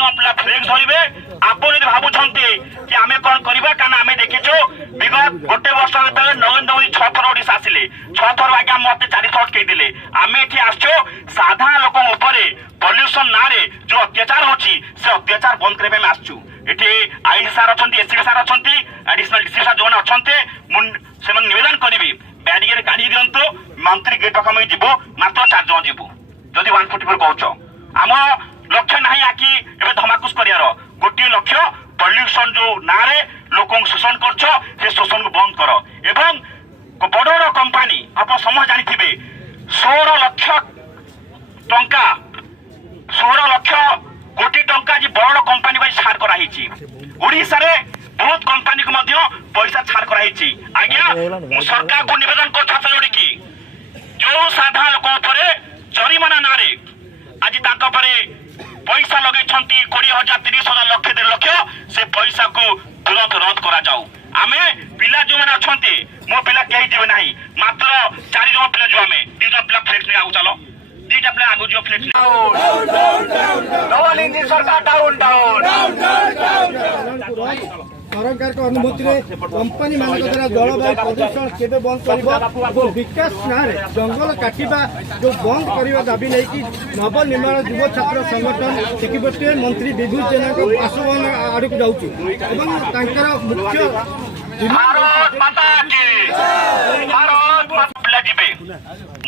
जन पिला फ्लेक्स धरवे आपन यदि भावुंटे कि आम कौन करवा क्या आम देखीचु विगत गोटे वर्ष भर नरेंद्र मोदी 6 थर ओडिशा आसिले 6 थर आगे मत 4 थर अटकईदे आम ये आसो साधारण लोक पल्यूसन ना जो अत्याचार होची से अत्याचार बंद करने आसचु ये आई सार अच्छा एसपी सार अच्छा एडिशनल डीसी सार जो अच्छा से निवेदन करी बैरिकेड काढ़ी दिंतु मंत्री गेट पाखा जीव मात्र 4 जन जीव जदि 144 कहच आम लक्ष्य ना आकि धमाकुश कर गोटे लक्ष्य पल्यूसन जो ना लोक शोषण कर शोषण को बंद कर एवं बड़ बड़ कंपानी आप समझ जानी 16 लाख टंका 16 लाख कोटी टंका जी बड़ कंपानी को छाड़ कराई ओडिशा रे बहुत कंपानी को मध्य पैसा छाड़ कराई आज्ञा सरकार को निवेदन कर कि जो साधारण लोक जरिमाना ना आज पैसा लगे 20,000 30,000 लक्ष 1.5 लक्ष से पैसा को तुरंत रद्द करा जाऊ आम पिला जो मैंने अच्छा मो पिला कहीं जीवे ना मात्र 4 जन पिला जो आम 2 जन पिला फ्लेक्स नहीं आगु चलो 2टा पिला आगु जो फ्लेक्स डबल इंजिन सरकार डाउन सरकार को अनुमति कंपानी मान द्वारा जलवायु प्रदूषण केवे बंद कर विकास ना जंगल काटिबा जो बंद करने दाबी नहीं कि नवनिर्माण युव छात्र संगठन सेक्रेटरी मंत्री विभू जेना को बासभवन आड़ को जाऊँ मुख्य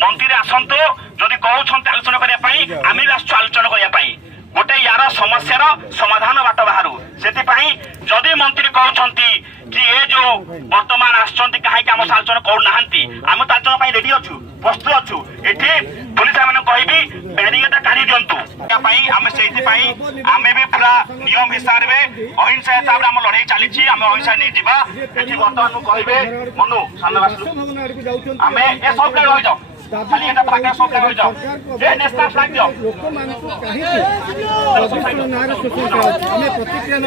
मंत्री आसतु जदि कहते आलोचना करने आम भी आलोचना करने गोटे यार समस्या समाधान बाट बाहर से जदि मंत्री कहते कि ये जो वर्तमान आसम आलोचना करना आम तो आलोचना रेडी अच्छु प्रस्तुत अच्छु ये पुलिस मैंने कहबी बैरिकेड काढ़ी दिंतु आम से आम भी पूरा नियम हिसाब से अहिंसा हिसाब से आम लड़ाई चली आम अहिंसा नहीं जावा ये बर्तमान कहे मनु सामने आम ए सब रही जाओ खाली एटा पाके सब रही जाओ ये नेशनल फ्लैग दियो लोक मानक कहीं प्रतिक्रिया